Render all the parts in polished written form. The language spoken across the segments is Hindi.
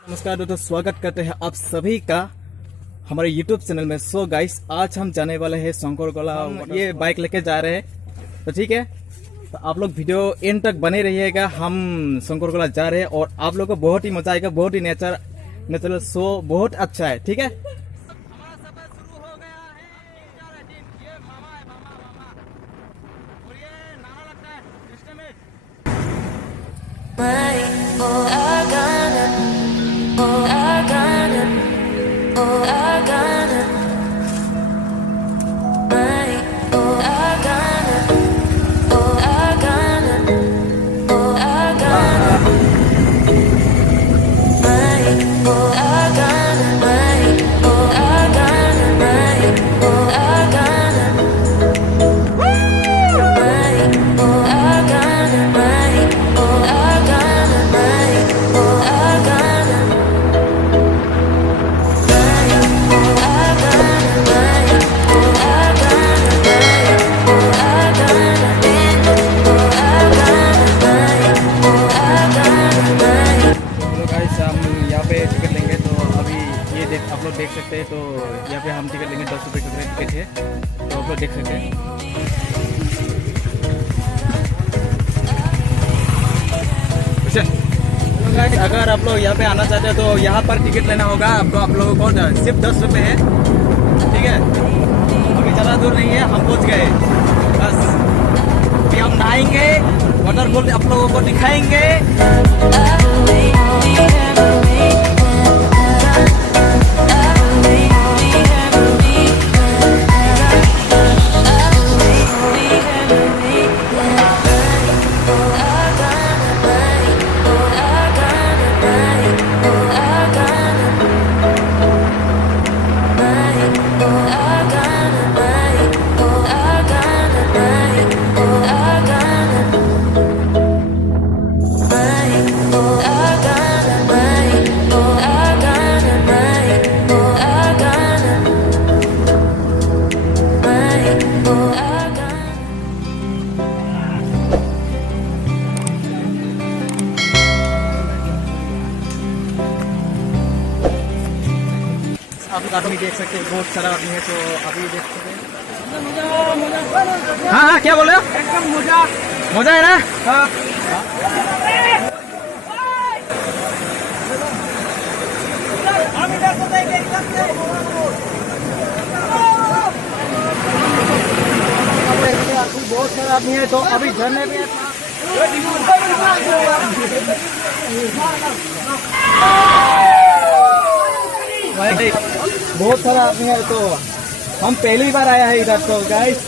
नमस्कार दोस्तों, स्वागत करते हैं आप सभी का हमारे YouTube चैनल में। सो गाइस, आज हम जाने वाले हैं शंकरगोला। ये बाइक लेके जा रहे हैं, तो ठीक है, तो आप लोग वीडियो एंड तक बने रहिएगा। हम शंकरगोला जा रहे हैं और आप लोग को बहुत ही मजा आएगा। बहुत ही नेचुरल शो बहुत अच्छा है, ठीक है। आप लोग देख सकते हैं, तो यहाँ पे हम टिकट लेंगे। 10 रुपये का टिकट है, तो आप लोग देख सकते हैं। अगर आप लोग यहाँ पे आना चाहते हैं तो यहाँ पर टिकट लेना होगा आपको। आप लोगों को सिर्फ 10 रुपये है, ठीक है। अभी ज़्यादा दूर नहीं है, हम पहुँच गए। बस अभी हम नहाएंगे, वाटरफॉल आप लोगों को दिखाएंगे। आप लोग आदमी देख सकते हैं, बहुत सारा आदमी है, तो अभी देख सकते हैं। हाँ हाँ, क्या बोले? एकदम मजा है ना। हाँ। बहुत सारा आदमी है, तो अभी झरने पे बहुत सारा आदमी है, तो हम पहली बार आया है इधर। तो गाइस,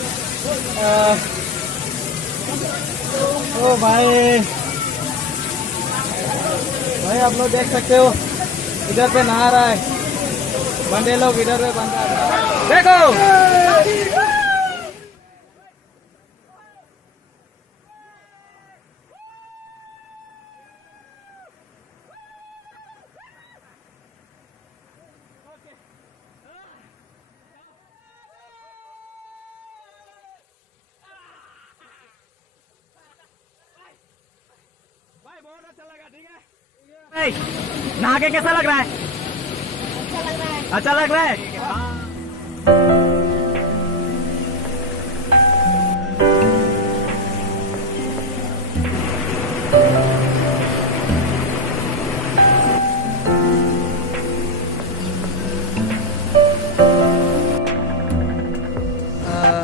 ओ भाई आप लोग देख सकते हो, इधर पे नहा रहा है बंदे लोग, इधर पे बंदा देखो। बहुत अच्छा लगा, ठीक है। नहा के कैसा लग रहा है? अच्छा लग रहा है।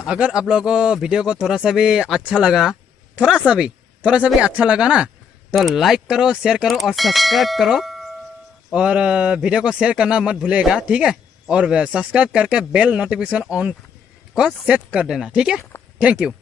अगर आप लोगों को वीडियो को थोड़ा सा भी अच्छा लगा, थोड़ा सा भी अच्छा लगा ना, तो लाइक करो, शेयर करो और सब्सक्राइब करो। और वीडियो को शेयर करना मत भूलिएगा, ठीक है। और सब्सक्राइब करके बेल नोटिफिकेशन ऑन को सेट कर देना, ठीक है। Thank you.